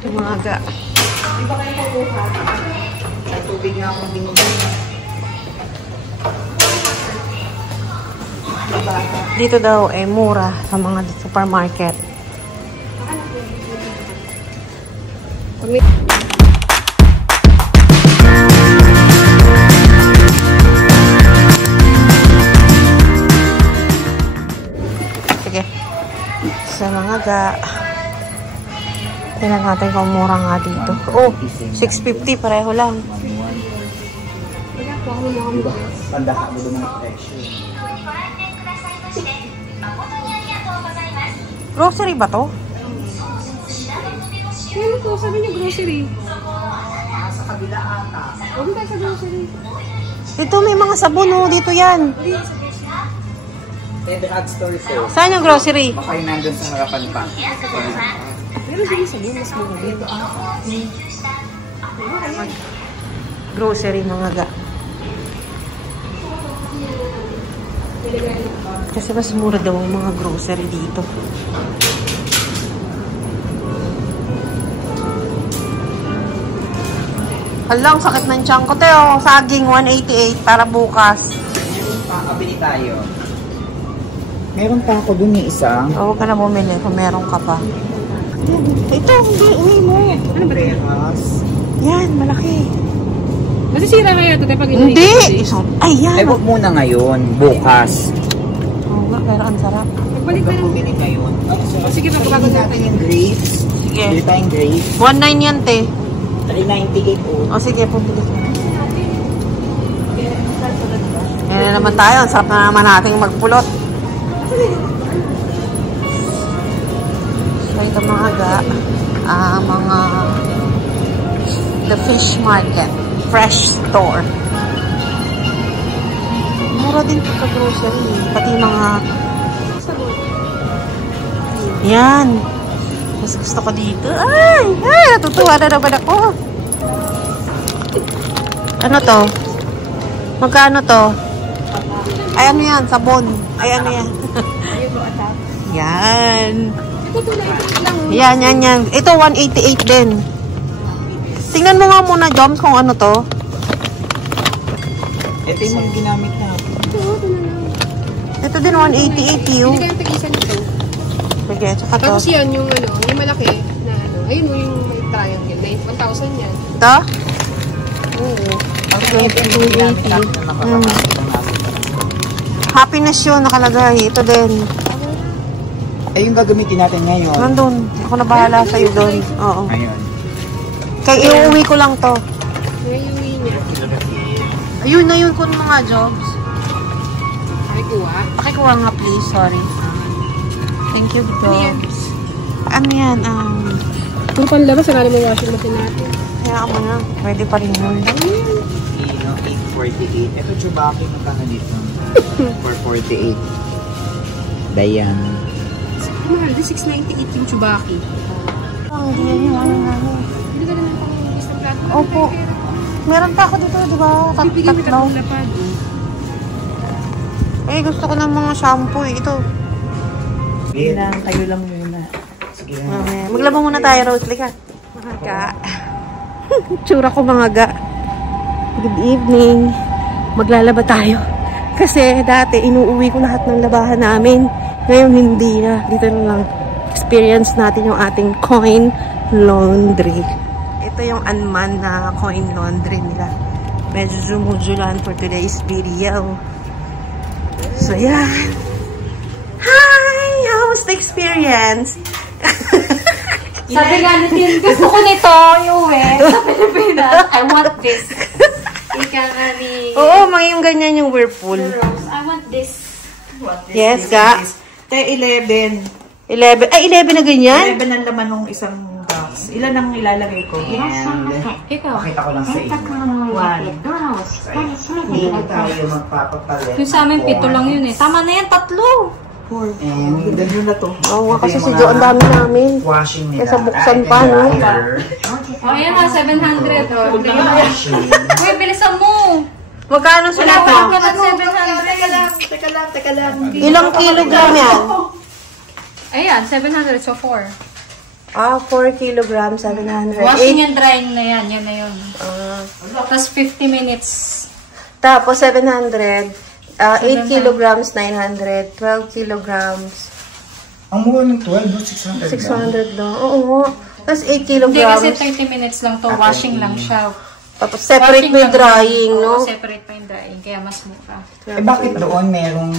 Tumaga. Di ba kayo kukuha? May tubig nga akong binigay. Dito daw ay mura sa mga supermarket. Sige. Sa mga ga. Tingnan natin kung mura nga dito. Oh, 650 pareho lang. Pandahan mo doon ng presyo. Grocery ba to? Kaya to, sabi niya grocery. Sa kabila ata. Huwag tayo sa grocery. Ito may mga sabon oh, dito yan. Kaya drugstore to. Saan yung grocery? Baka yung nandun sa harapan pa. Pero hindi sabi, mas mura dito. Grocery mga ga. Kasi mas mura daw ang mga grocery dito. Halang, sakit ng tiyan ko, Teo. Saging, 188 para bukas. Meron pa, kabili tayo. Meron pa ako dun yung isang. O, huwag ka na bumili kung meron ka pa. Ito, hindi, uwi mo. Ano ba rin? Yan, malaki. Masisira kaya ito tayo pag Hindi! Ay, yan. Ay, huwag muna ngayon. Bukas. Oo nga, pero ang sarap. Pagbalik na lang. Bumili ngayon. Sige, magbabago natin yung grapes. Sige. Bili tayong grapes. 1.9 yan, te. 398 po. O, sige, pumili ka. Yan na naman tayo. Ang sarap na naman nating magpulot. So, ito mga ga, mga the fish market, fresh store. Mura din ito sa grocery. Pati mga yan. Mas gusto ko dito. Ay! Ay! Natutuwa na naman ako. Ano to? Magkano to? Ay, ano yan? Sabon. Ay, ano yan? Yan. Yan. Ito, 188 din. Tingnan mo nga muna, Joms, kung ano to. Ito yung ginamit natin. Ito din, 188 yun. Hindi kayo tigisan ito. Sige, tsaka to. Tapos yan, yung ano, yung malaki na ano. Ayun mo yung may triangle. 1,000 yan. Ito? Oo. Ito yung ginamit natin na makakapasok ng natin. Happiness yun, nakalagay. Ito din. Ay, yung gagamitin natin ngayon. Nandun. Ako na bahala sa'yo doon. Oo. Ayun. Kaya iuwi ko lang to. Yung niya. Ayun na yun kung mga Jobs. Pakikuha. Pakikuha nga please, sorry. Thank you, Jobs. Ano yan? Kung panlabas, saka naman washing machine natin. Kaya mo na. Pwede pa rin yun. Kino, 848. Ito, Chubaki, magkano dito? 448. Dayan. Mahal, di 698 yung Chubaki. Hindi yan yung ano namin. Hindi ka naman pang isang plato. Opo. Meron pa ako dito, di ba? Bibigyan kita Tatlo. ng lapad. Eh, gusto ko ng mga shampoo eh. Ito. Kayo lang muna. Sige. Maglaba muna tayo, Rose. Lika. Mga ga. Tsura ko mga ga. Good evening. Maglalaba tayo. Kasi dati inuuwi ko lahat ng labahan namin. Ngayon hindi na. Dito na lang experience natin yung ating coin laundry. Ito yung unmanned na coin laundry nila. Medyo jumujulan for today's video. So yeah. Hi! How was the experience? Sabi nga natin, gusto ko nito, iuwi sa Pilipinas. I want this. Ika nga ni Oo, yung ganyan yung Whirlpool. Rose. I want this. Yes, ga. Te, 11. 11. Ay, 11 na ganyan? 11 ang laman ng isang box. Ilan ang ilalagay ko? And, Ikaw. pakita ko lang sa inyo. 1. Hindi tayo magpapapalit. Yung sa amin, 7 lang yun eh. Tama na yan, 3. And, ganyan na to. Oo, Ito kasi yung si mga Jo, ang dami namin. washing nila. Kesa buksan pa, no? O, yan nga, 700. O, Washing. uy, bilisan mo. Magkano sila to? Wala ka 700. Teka lang. Ilang kilogram yan? Ayan, 700. So, 4. 4 kilograms, 700. Washing and drying na yan. Yan na yun. Tapos 50 minutes. Tapos 700. 8 kilograms, 900. 12 kilograms. Ang mura ng 12, 600 600 lang. Oo. Tapos 8 Hindi kilograms. kasi 30 minutes lang to. Washing lang siya. Tapos separate Washing mo yung lang drying, yun. no? Oo, separate pa yung drying. Kaya mas mura. Eh, bakit doon merong...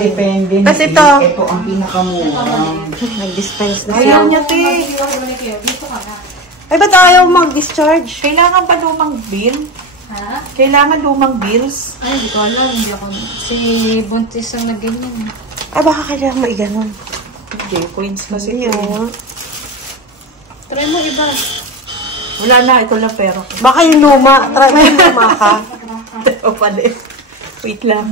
depende. Kasi ito. Ito ang pinakamura. Nag-dispense na Ayaw siya. niya, te. Dito ka na. Ay, ba't ayaw mag-discharge? Kailangan pa lumang bill? Ha? Kailangan lumang bills? Ay, hindi ko alam. Hindi ako. Si Buntis ang nag-ganyan. Ah, baka kailangan maiganon. Hindi, coins kasi Sige, yun. oo. Try mo iba. Wala na, ito lang pera ko. Baka yung luma. Try mo yung luma ka. O pala eh. Wait lang.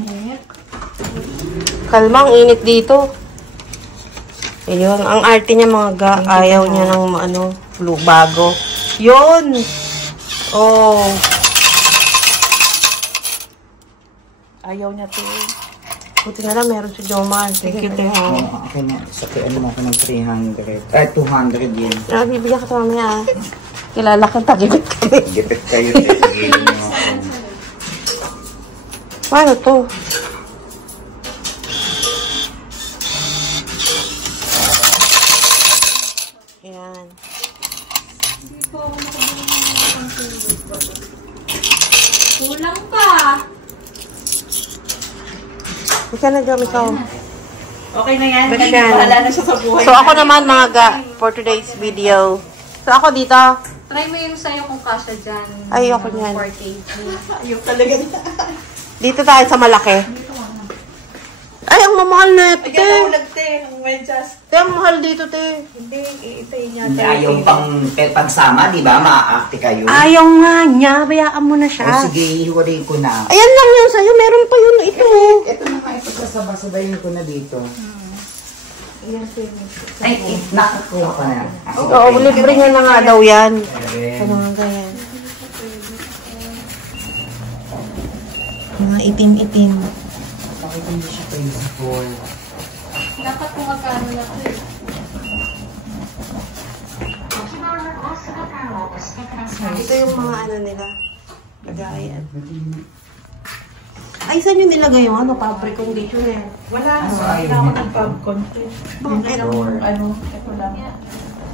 Kalma, ang init dito. Ayun, ang arte niya mga ga. Ayaw niya ng bago. Yun! Oh. Ayaw niya to. Buti na lang meron si Jomar. Thank you, te. Okay na. Sakian mo ako ng 300. 200 yun. Bibigyan ka ito mamaya. Kilala kang tagibit kami. Gipit kayo. Tigilin mo ako. Paano to? Ayan. Kulang pa. Ika na, Jom, ikaw. Okay na yan. Ba't yan? Bahala na siya sa buhay. So, ako naman mga ga, for today's video. So, ako dito. Try mo yung sa'yo kung kasha dyan. Ayoko niyan. 4 kg. Ayaw talaga niya. Dito tayo sa malaki. Ay, ang mamahal na ito, Ay, te. ulag, te. Ang medyas. Te, ang mahal dito, te. Hindi, iitayin niya. Hindi ayaw pagsama, di ba? Maaakti kayo. Ayaw nga niya. Bayaan mo na O siya. sige, hiwalay ko na. Ayan lang yun sa'yo. Meron pa yun ito. Ito na nga, ito sasabasabayin ko na dito. Ay, nakakuha ka na. Oo, libre niya na nga daw yan. Okay. Ano nga ganyan. Mga itim-itim. Bakit hindi siya principal? Dapat kung magkano na ito eh. Ito yung mga ano nila. Lagayan. Ay, saan yung nilagay yung fabric conditioner? Wala. Kailangan ng popcorn. Bakit? Ito lang.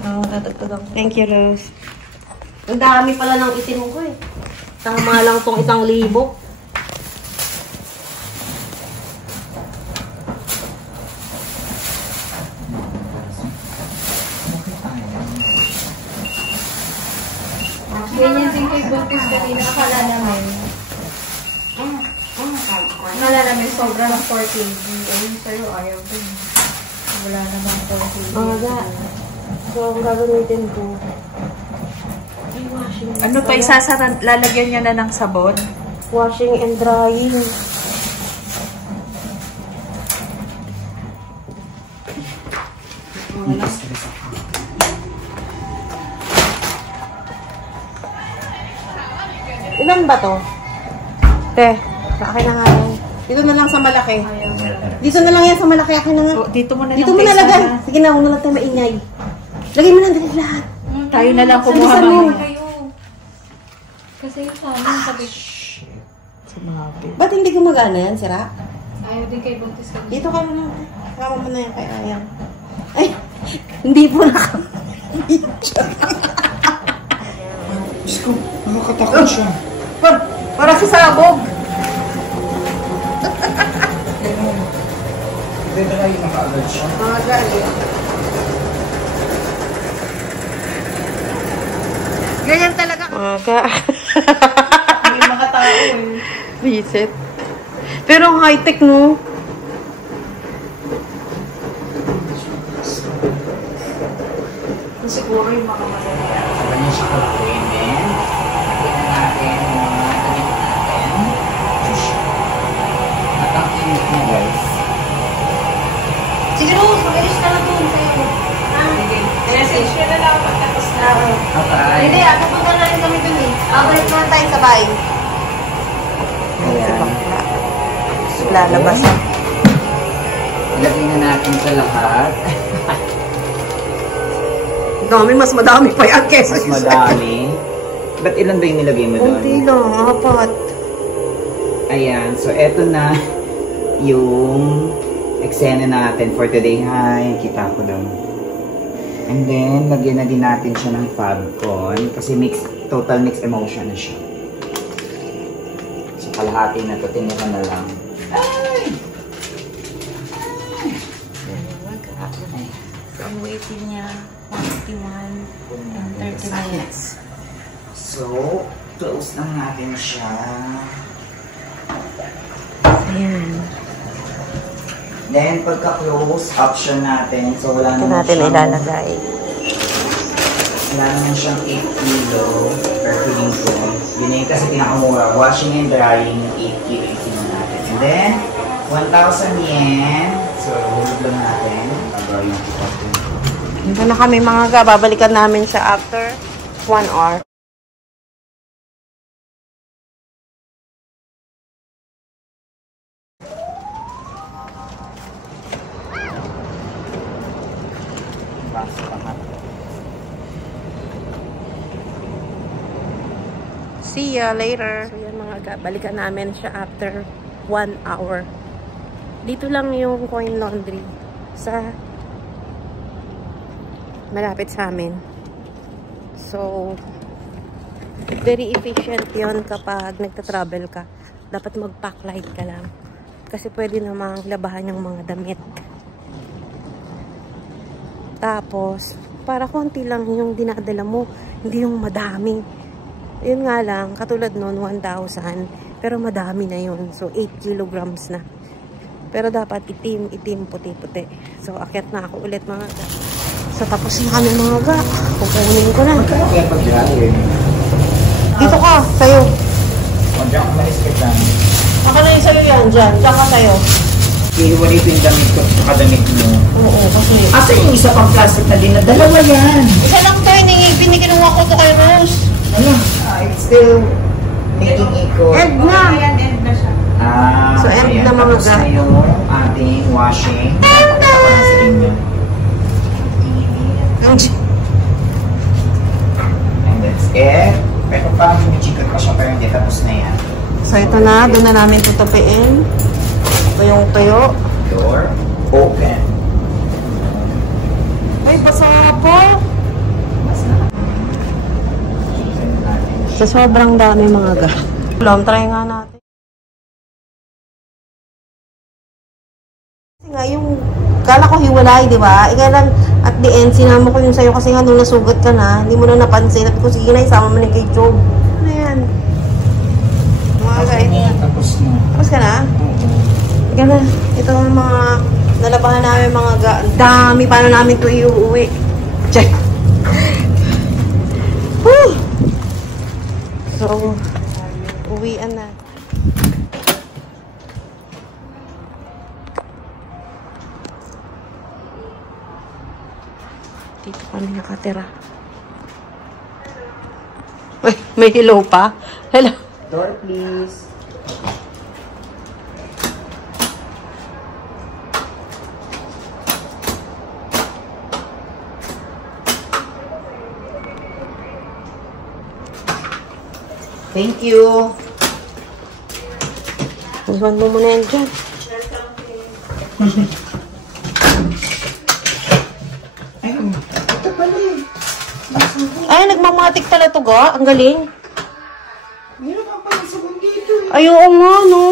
Oo, tatagtagang. Thank you, Rose. Ang dami pala ng itim ko eh. Tama lang tong 1,000. Ganyan din kay Buntis kanina. Akala namin. Akala namin sobra ng 4 kg. Ayun sa'yo, ayaw din. Wala naman 4 kg. Mga ga. So, ang gagamitin ko. Ano to, lalagyan niya na ng sabon? Washing and drying. Ilan ba to? Te, akin na nga yan. Dito na lang sa malaki. Dito na lang yan sa malaki. Akin na nga. Dito mo na Dito mo nalagay. Sige na, huwag na lang tayo maingay. Lagay mo na dali lahat. Tayo na lang kumuha Salisan mo. mamaya. Kayo. Kasi yung sa amin, sabi ko. Sumabi. Ba't hindi gumagana yan, sira? Ayaw din kay Buntis kanina. Dito ka na. Kama mo na yan kay Ayan. Ay, hindi po na kami. Diyos ko, nakakatakot siya. Para sa sabog. Dadaray na kaagad siya. Mga gali. Ganyan talaga. Mga May mga tao eh. Visit. Pero ang high-tech, no? Siguro yung mga malaya. Ganyan siya kalawin eh. Tignan natin yung mga ganito natin. At ang init niya guys. Sige, Rose. Mag-alis ka na doon sa'yo. Message ka na lang pagkatapos na. Okay. Hindi, pupunta na rin kami doon eh. Balik na tayo sa bahay. Ayan. Lalabas na. So, ilagay na natin sa lahat. namin, mas madami pa yan kesa Mas madami. Ba't ilan ba yung nilagay mo doon? Kunti lang, 4. Ayan, so eto na yung eksena natin for today. Hi, kita ko daw. And then, lagyan na din natin siya ng Fabcon kasi total mixed emotion na siya. So, kalahati na to, tinira na lang. Ay! So, ang waiting niya, 41 and 30 minutes. So, close lang natin siya. Ayan. Then, pagka-close, option natin. So, wala Ito naman natin siyang... ilalagay. Wala naman siyang 8 kilo per feeling ko. Yun yung kasi pinakamura. Washing and drying, 8 kilo yung feeling natin. And then, 1,000 yen. So, hulog lang natin. Bago yung natin. Ito na kami mga ga. Babalikan namin siya after 1 hour. Baso lahat. See ya later. So yan mga ga, balikan namin siya after 1 hour. Dito lang yung coin laundry sa malapit sa amin. So very efficient yon kapag nagta-travel ka. Dapat mag-pack light ka lang. Kasi pwede namang labahan yung mga damit. Tapos, para konti lang yung dinadala mo. Hindi yung madami. Yun nga lang, katulad nun, 1,000. Pero madami na yun. So, 8 kilograms na. Pero dapat itim, puti-puti. So, akyat na ako ulit mga ga. So, tapos na kami mga ga. Kukunin ko na. Kaya pag-dry. Dito ka, sa'yo. O, diyan ka malis ka dyan. Ako na yung sa'yo yan, dyan. Diyan ka sa'yo. Iiwalay ko yung damit ko sa damit mo. Oo, kasi... Asa yung isa pang plastic na din? Dalawa yan. Isa lang to, pinikinuha ko to kay Rose. Ano? It's still making eco. End na. End na siya. Ah, So, end ayan. na mga Tapos ga. na yung ating washing. Pakita ko lang sa inyo. And that's it. Pero parang chikot pa siya pero hindi tapos na yan. So, ito na. Doon na namin tutapiin. Ito yung tuyo. Door open. Ay, basa po. Sa sobrang dami mga ga. Try nga natin. Kasi nga, yung kala ko hiwalay, di ba? Ika lang, at the end, sinama ko yung sa'yo kasi nga nung nasugat ka na, hindi mo na napansin. At ko, sige na, isama mo na kay Job. Ano yan? Mga ga, Tapos na. tapos ka na? Ika na, ito ang mga nalabahan namin mga ga. Ang dami, paano namin ito iuwi? Check! Woo! So, uwian na. Dito kami nakatira. Uy, may hello pa? Hello? Door please. Thank you. Iwan mo muna yan dyan. Ito pala eh. Ay, nagmamatik pala to ga. Ang galing. Meron ka pala sa dito eh. Ay, oo nga, no?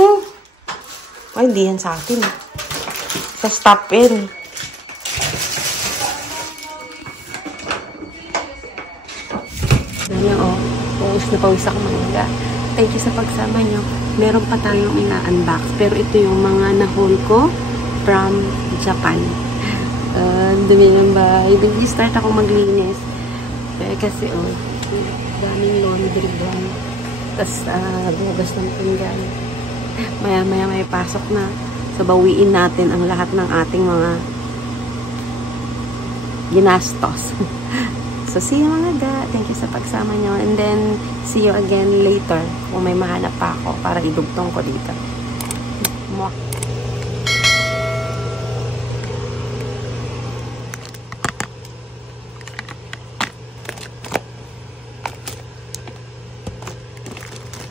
Ay, hindi yan sa akin. Sa stop in. Ganyan, oh. Pawis na pawis ako mga. Thank you sa pagsama nyo. Meron pa tayong ina-unbox. Pero ito yung mga na-haul ko from Japan. Dumi ng bahay. Nag-start ako maglinis. Kasi, oh, daming laundry doon. Tapos, bugas ng pinggan. Maya-maya may pasok na. So, bawiin natin ang lahat ng ating mga ginastos. So, see you mga ga. Thank you sa pagsama nyo. And then, see you again later kung may mahanap pa ako para idugtong ko dito. Mwah.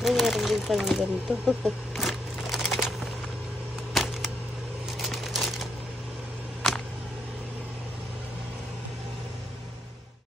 Ay, meron din palang ganito.